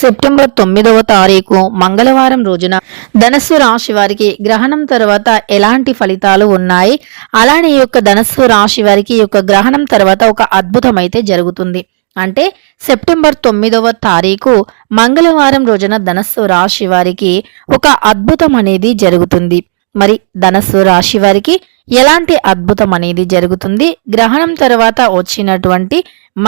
September తొమ్మిదవ తారీఖు మంగళవారం రోజున ధనస్సు రాశి వారికి గ్రహణం తర్వాత ఎలాంటి ఫలితాలు ఉన్నాయి? అలానే ఈ యొక్క ధనస్సు రాశి వారికి ఈ యొక్క గ్రహణం తర్వాత ఒక అద్భుతం అయితే జరుగుతుంది. అంటే సెప్టెంబర్ తొమ్మిదవ తారీఖు మంగళవారం రోజున ధనస్సు రాశి వారికి ఒక అద్భుతం అనేది జరుగుతుంది. మరి ధనస్సు రాశి వారికి ఎలాంటి అద్భుతం అనేది జరుగుతుంది? గ్రహణం తర్వాత వచ్చినటువంటి మ-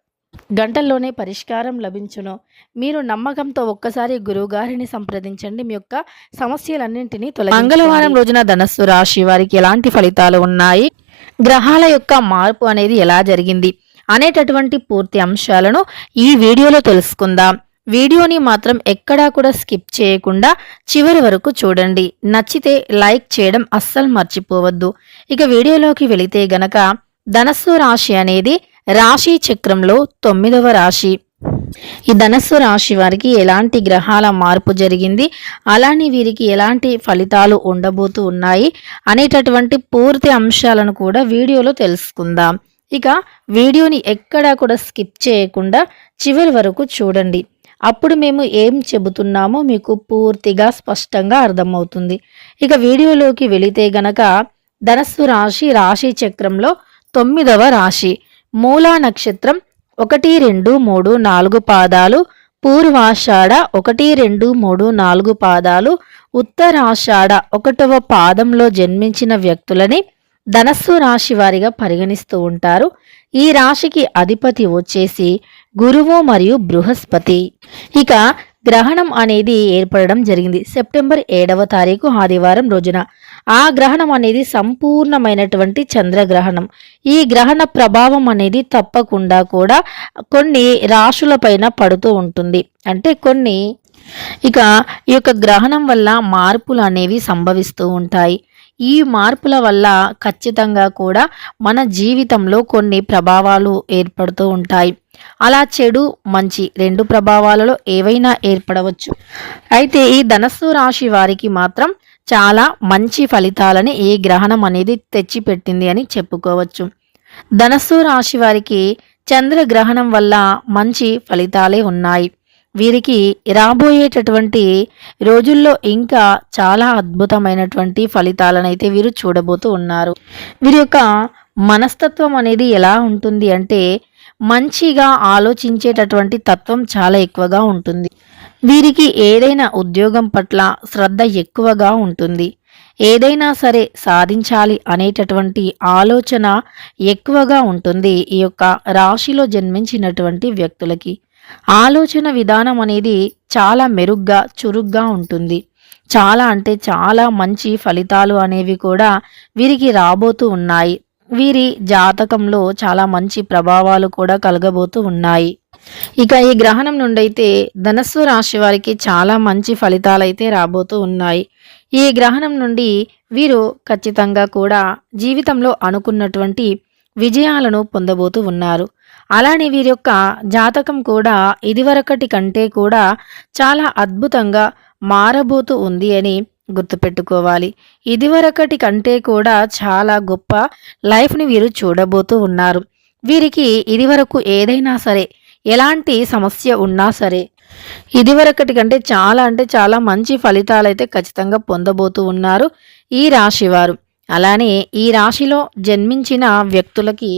గంటల్లోనే పరిష్కారం లభించును. మీరు నమ్మకంతో ఒక్కసారి గురువుగారిని సంప్రదించండి. మీ యొక్క సమస్యలన్నింటినీ తొలగి మంగళవారం రోజున ధనస్సు రాశి వారికి ఎలాంటి ఫలితాలు ఉన్నాయి? గ్రహాల యొక్క మార్పు అనేది ఎలా జరిగింది? అనేటటువంటి పూర్తి అంశాలను ఈ వీడియోలో తెలుసుకుందాం. వీడియోని మాత్రం ఎక్కడా కూడా స్కిప్ చేయకుండా చివరి వరకు చూడండి. నచ్చితే లైక్ చేయడం అస్సలు మర్చిపోవద్దు. ఇక వీడియోలోకి వెళితే గనక ధనస్సు రాశి అనేది రాశి చక్రంలో తొమ్మిదవ రాశి. ఈ ధనస్సు రాశి వారికి ఎలాంటి గ్రహాల మార్పు జరిగింది? అలానే వీరికి ఎలాంటి ఫలితాలు ఉండబోతూ ఉన్నాయి? అనేటటువంటి పూర్తి అంశాలను కూడా వీడియోలో తెలుసుకుందాం. ఇక వీడియోని ఎక్కడా కూడా స్కిప్ చేయకుండా చివరి వరకు చూడండి. అప్పుడు మేము ఏం చెబుతున్నామో మీకు పూర్తిగా స్పష్టంగా అర్థమవుతుంది. ఇక వీడియోలోకి వెళితే గనక ధనస్సు రాశి రాశి చక్రంలో తొమ్మిదవ రాశి. మూలా నక్షత్రం ఒకటి రెండు మూడు నాలుగు పాదాలు పూర్వాషాఢ ఒకటి రెండు మూడు నాలుగు పాదాలు ఉత్తరాషాఢ ఒకటవ పాదంలో జన్మించిన వ్యక్తులని ధనస్సు రాశి వారిగా పరిగణిస్తూ ఉంటారు. ఈ రాశికి అధిపతి వచ్చేసి గురువు మరియు బృహస్పతి. ఇక గ్రహణం అనేది ఏర్పడడం జరిగింది. సెప్టెంబర్ ఏడవ తారీఖు ఆదివారం రోజున. ఆ గ్రహణం అనేది సంపూర్ణమైనటువంటి చంద్రగ్రహణం. ఈ గ్రహణ ప్రభావం అనేది తప్పకుండా కూడా కొన్ని రాశులపైన పడుతూ ఉంటుంది. అంటే కొన్ని ఇక ఈ యొక్క గ్రహణం వల్ల మార్పులు అనేవి సంభవిస్తూ ఉంటాయి. ఈ మార్పుల వల్ల ఖచ్చితంగా కూడా మన జీవితంలో కొన్ని ప్రభావాలు ఏర్పడుతూ ఉంటాయి. అలా చెడు మంచి రెండు ప్రభావాలలో ఏవైనా ఏర్పడవచ్చు. అయితే ఈ ధనస్సు రాశి వారికి మాత్రం చాలా మంచి ఫలితాలని ఈ గ్రహణం అనేది తెచ్చిపెట్టింది అని చెప్పుకోవచ్చు. ధనస్సు రాశి వారికి చంద్రగ్రహణం వల్ల మంచి ఫలితాలే ఉన్నాయి. వీరికి రాబోయేటటువంటి రోజుల్లో ఇంకా చాలా అద్భుతమైనటువంటి ఫలితాలనైతే వీరు చూడబోతూ ఉన్నారు. వీరి యొక్క మనస్తత్వం అనేది ఎలా ఉంటుంది అంటే మంచిగా ఆలోచించేటటువంటి తత్వం చాలా ఎక్కువగా ఉంటుంది. వీరికి ఏదైనా ఉద్యోగం పట్ల శ్రద్ధ ఎక్కువగా ఉంటుంది. ఏదైనా సరే సాధించాలి అనేటటువంటి ఆలోచన ఎక్కువగా ఉంటుంది ఈ యొక్క రాశిలో జన్మించినటువంటి వ్యక్తులకి. ఆలోచన విధానం అనేది చాలా మెరుగ్గా చురుగ్గా ఉంటుంది. చాలా అంటే చాలా మంచి ఫలితాలు అనేవి కూడా వీరికి రాబోతూ ఉన్నాయి. వీరి జాతకంలో చాలా మంచి ప్రభావాలు కూడా కలగబోతూ ఉన్నాయి. ఇక ఈ గ్రహణం నుండి అయితే ధనస్సు రాశి వారికి చాలా మంచి ఫలితాలు అయితే రాబోతూ ఉన్నాయి. ఈ గ్రహణం నుండి వీరు ఖచ్చితంగా కూడా జీవితంలో అనుకున్నటువంటి విజయాలను పొందబోతూ ఉన్నారు. అలానే వీరి యొక్క జాతకం కూడా ఇదివరకటి కంటే కూడా చాలా అద్భుతంగా మారబోతూ ఉంది అని గుర్తుపెట్టుకోవాలి. ఇదివరకటి కంటే కూడా చాలా గొప్ప లైఫ్ని వీరు చూడబోతూ ఉన్నారు. వీరికి ఇదివరకు ఏదైనా సరే ఎలాంటి సమస్య ఉన్నా సరే ఇదివరకటి కంటే చాలా అంటే చాలా మంచి ఫలితాలైతే ఖచ్చితంగా పొందబోతూ ఉన్నారు ఈ రాశివారు. అలానే ఈ రాశిలో జన్మించిన వ్యక్తులకి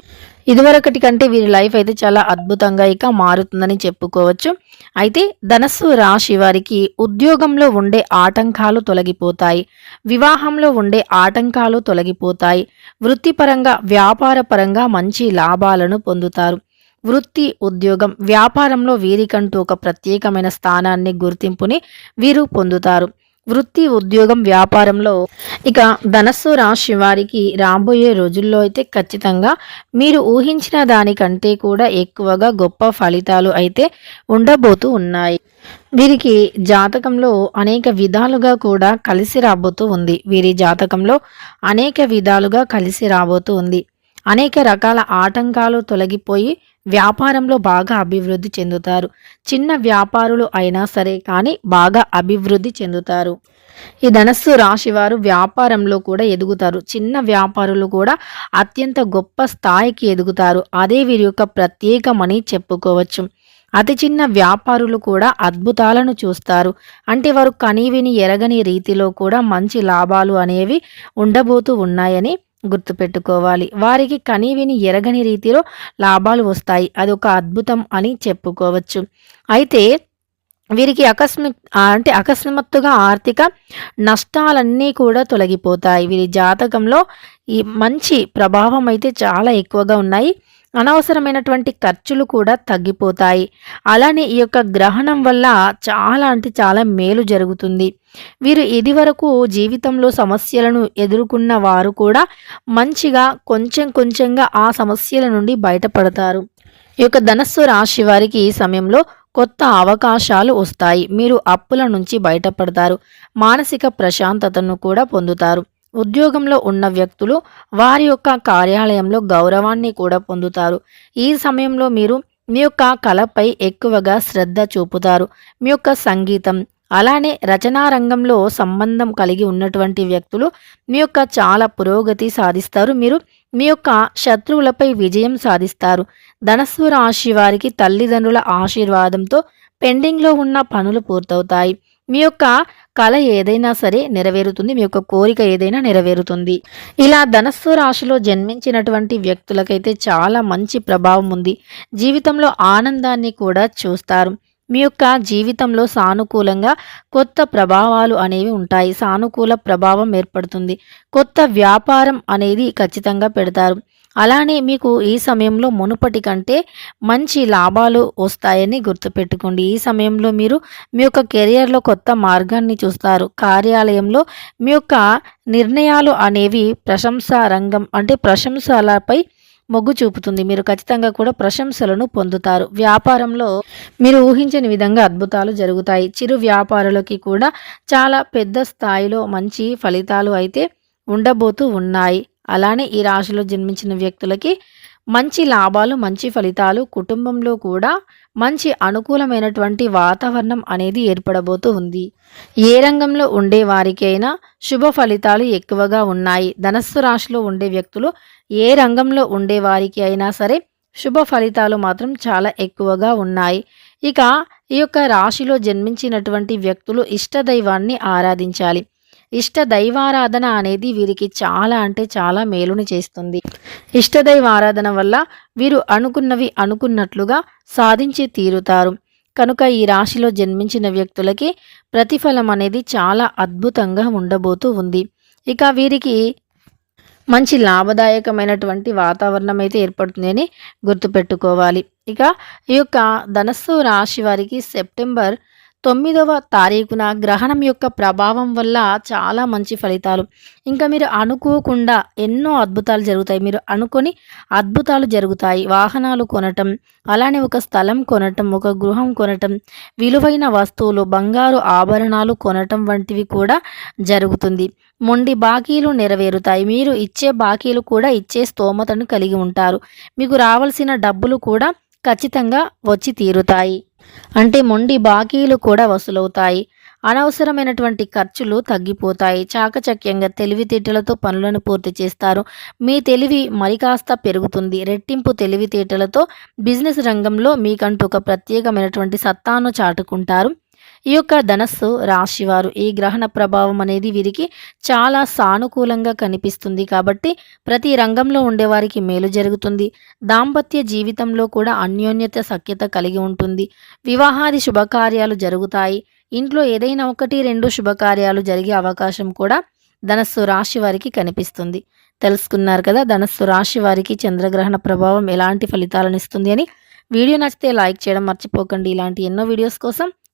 ఇదివరకటి కంటే వీరి లైఫ్ అయితే చాలా అద్భుతంగా ఇక మారుతుందని చెప్పుకోవచ్చు. అయితే ధనస్సు రాశి వారికి ఉద్యోగంలో ఉండే ఆటంకాలు తొలగిపోతాయి. వివాహంలో ఉండే ఆటంకాలు తొలగిపోతాయి. వృత్తిపరంగా వ్యాపారపరంగా మంచి లాభాలను పొందుతారు. వృత్తి ఉద్యోగం వ్యాపారంలో వీరికంటూ ఒక ప్రత్యేకమైన స్థానాన్ని గుర్తింపుని వీరు పొందుతారు. వృత్తి ఉద్యోగం వ్యాపారంలో ఇక ధనస్సు రాశి వారికి రాబోయే రోజుల్లో అయితే ఖచ్చితంగా మీరు ఊహించిన దానికంటే కూడా ఎక్కువగా గొప్ప ఫలితాలు అయితే ఉండబోతూ ఉన్నాయి. వీరికి జాతకంలో అనేక విధాలుగా కూడా కలిసి రాబోతూ ఉంది. వీరి జాతకంలో అనేక విధాలుగా కలిసి రాబోతూ ఉంది. అనేక రకాల ఆటంకాలు తొలగిపోయి వ్యాపారంలో బాగా అభివృద్ధి చెందుతారు. చిన్న వ్యాపారులు అయినా సరే కానీ బాగా అభివృద్ధి చెందుతారు. ఈ ధనస్సు రాశి వారు వ్యాపారంలో కూడా ఎదుగుతారు. చిన్న వ్యాపారులు కూడా అత్యంత గొప్ప స్థాయికి ఎదుగుతారు. అదే వీరి యొక్క ప్రత్యేకమని చెప్పుకోవచ్చు. అతి చిన్న వ్యాపారులు కూడా అద్భుతాలను చూస్తారు. అంటే వారు కనీవిని ఎరగని రీతిలో కూడా మంచి లాభాలు అనేవి ఉండబోతూ ఉన్నాయని గుర్తుపెట్టుకోవాలి. వారికి కనీవిని ఎరగని రీతిలో లాభాలు వస్తాయి. అది ఒక అద్భుతం అని చెప్పుకోవచ్చు. అయితే వీరికి అకస్మిత్ అంటే అకస్మాత్తుగా ఆర్థిక నష్టాలన్నీ కూడా తొలగిపోతాయి. వీరి జాతకంలో ఈ మంచి ప్రభావం అయితే చాలా ఎక్కువగా ఉన్నాయి. అనవసరమైనటువంటి ఖర్చులు కూడా తగ్గిపోతాయి. అలానే ఈ యొక్క గ్రహణం వల్ల చాలా అంటే చాలా మేలు జరుగుతుంది. వీరు ఇదివరకు జీవితంలో సమస్యలను ఎదుర్కొన్న వారు కూడా మంచిగా కొంచెం కొంచెంగా ఆ సమస్యల నుండి బయటపడతారు. ఈ యొక్క ధనస్సు రాశి వారికి ఈ సమయంలో కొత్త అవకాశాలు వస్తాయి. మీరు అప్పుల నుంచి బయటపడతారు. మానసిక ప్రశాంతతను కూడా పొందుతారు. ఉద్యోగంలో ఉన్న వ్యక్తులు వారి యొక్క కార్యాలయంలో గౌరవాన్ని కూడా పొందుతారు. ఈ సమయంలో మీరు మీ యొక్క కళపై ఎక్కువగా శ్రద్ధ చూపుతారు. మీ యొక్క సంగీతం అలానే రచనా రంగంలో సంబంధం కలిగి ఉన్నటువంటి వ్యక్తులు మీ యొక్క చాలా పురోగతి సాధిస్తారు. మీరు మీ యొక్క శత్రువులపై విజయం సాధిస్తారు. ధనస్సు రాశి వారికి తల్లిదండ్రుల ఆశీర్వాదంతో పెండింగ్లో ఉన్న పనులు పూర్తవుతాయి. మీ యొక్క కళ ఏదైనా సరే నెరవేరుతుంది మీ యొక్క కోరిక ఏదైనా నెరవేరుతుంది. ఇలా ధనస్సు రాశిలో జన్మించినటువంటి వ్యక్తులకైతే చాలా మంచి ప్రభావం ఉంది. జీవితంలో ఆనందాన్ని కూడా చూస్తారు. మీ యొక్క జీవితంలో సానుకూలంగా కొత్త ప్రభావాలు అనేవి ఉంటాయి. సానుకూల ప్రభావం ఏర్పడుతుంది. కొత్త వ్యాపారం అనేది ఖచ్చితంగా పెడతారు. అలానే మీకు ఈ సమయంలో మునుపటి కంటే మంచి లాభాలు వస్తాయని గుర్తుపెట్టుకోండి. ఈ సమయంలో మీరు మీ యొక్క కెరియర్లో కొత్త మార్గాన్ని చూస్తారు. కార్యాలయంలో మీ యొక్క నిర్ణయాలు అనేవి ప్రశంసా రంగం అంటే ప్రశంసలపై మొగ్గు చూపుతుంది. మీరు ఖచ్చితంగా కూడా ప్రశంసలను పొందుతారు. వ్యాపారంలో మీరు ఊహించని విధంగా అద్భుతాలు జరుగుతాయి. చిరు వ్యాపారులకి కూడా చాలా పెద్ద స్థాయిలో మంచి ఫలితాలు అయితే ఉండబోతూ ఉన్నాయి. అలానే ఈ రాశిలో జన్మించిన వ్యక్తులకి మంచి లాభాలు మంచి ఫలితాలు కుటుంబంలో కూడా మంచి అనుకూలమైనటువంటి వాతావరణం అనేది ఏర్పడబోతూ ఉంది. ఏ రంగంలో ఉండే వారికైనా శుభ ఫలితాలు ఎక్కువగా ఉన్నాయి. ధనస్సు రాశిలో ఉండే వ్యక్తులు ఏ రంగంలో ఉండే వారికి అయినా సరే శుభ ఫలితాలు మాత్రం చాలా ఎక్కువగా ఉన్నాయి. ఇక ఈ యొక్క రాశిలో జన్మించినటువంటి వ్యక్తులు ఇష్టదైవాన్ని ఆరాధించాలి. ఇష్ట దైవారాధన అనేది వీరికి చాలా అంటే చాలా మేలుని చేస్తుంది. ఇష్ట ఆరాధన వల్ల వీరు అనుకున్నవి అనుకున్నట్లుగా సాధించి తీరుతారు. కనుక ఈ రాశిలో జన్మించిన వ్యక్తులకి ప్రతిఫలం అనేది చాలా అద్భుతంగా ఉండబోతూ ఉంది. ఇక వీరికి మంచి లాభదాయకమైనటువంటి వాతావరణం అయితే ఏర్పడుతుందని గుర్తుపెట్టుకోవాలి. ఇక ఈ యొక్క ధనస్సు రాశి వారికి సెప్టెంబర్ తొమ్మిదవ తారీఖున గ్రహణం యొక్క ప్రభావం వల్ల చాలా మంచి ఫలితాలు. ఇంకా మీరు అనుకోకుండా ఎన్నో అద్భుతాలు జరుగుతాయి. మీరు అనుకొని అద్భుతాలు జరుగుతాయి. వాహనాలు కొనటం అలానే ఒక స్థలం కొనటం ఒక గృహం కొనటం విలువైన వస్తువులు బంగారు ఆభరణాలు కొనటం వంటివి కూడా జరుగుతుంది. మొండి బాకీలు నెరవేరుతాయి. మీరు ఇచ్చే బాకీలు కూడా ఇచ్చే స్తోమతను కలిగి ఉంటారు. మీకు రావాల్సిన డబ్బులు కూడా ఖచ్చితంగా వచ్చి తీరుతాయి. అంటే మొండి బాకీలు కూడా వసూలవుతాయి. అనవసరమైనటువంటి ఖర్చులు తగ్గిపోతాయి. చాకచక్యంగా తెలివితేటలతో పనులను పూర్తి చేస్తారు. మీ తెలివి మరి కాస్త పెరుగుతుంది. రెట్టింపు తెలివితేటలతో బిజినెస్ రంగంలో మీకంటూ ఒక ప్రత్యేకమైనటువంటి సత్తాను చాటుకుంటారు. ఈ యొక్క ధనస్సు రాశివారు ఈ గ్రహణ ప్రభావం అనేది వీరికి చాలా సానుకూలంగా కనిపిస్తుంది. కాబట్టి ప్రతి రంగంలో ఉండేవారికి మేలు జరుగుతుంది. దాంపత్య జీవితంలో కూడా అన్యోన్యత సఖ్యత కలిగి ఉంటుంది. వివాహాది శుభకార్యాలు జరుగుతాయి. ఇంట్లో ఏదైనా ఒకటి రెండు శుభకార్యాలు జరిగే అవకాశం కూడా ధనస్సు రాశి వారికి కనిపిస్తుంది. తెలుసుకున్నారు కదా ధనస్సు రాశి వారికి చంద్రగ్రహణ ప్రభావం ఎలాంటి ఫలితాలను ఇస్తుంది అని. వీడియో నచ్చితే లైక్ చేయడం మర్చిపోకండి. ఇలాంటి ఎన్నో వీడియోస్ కోసం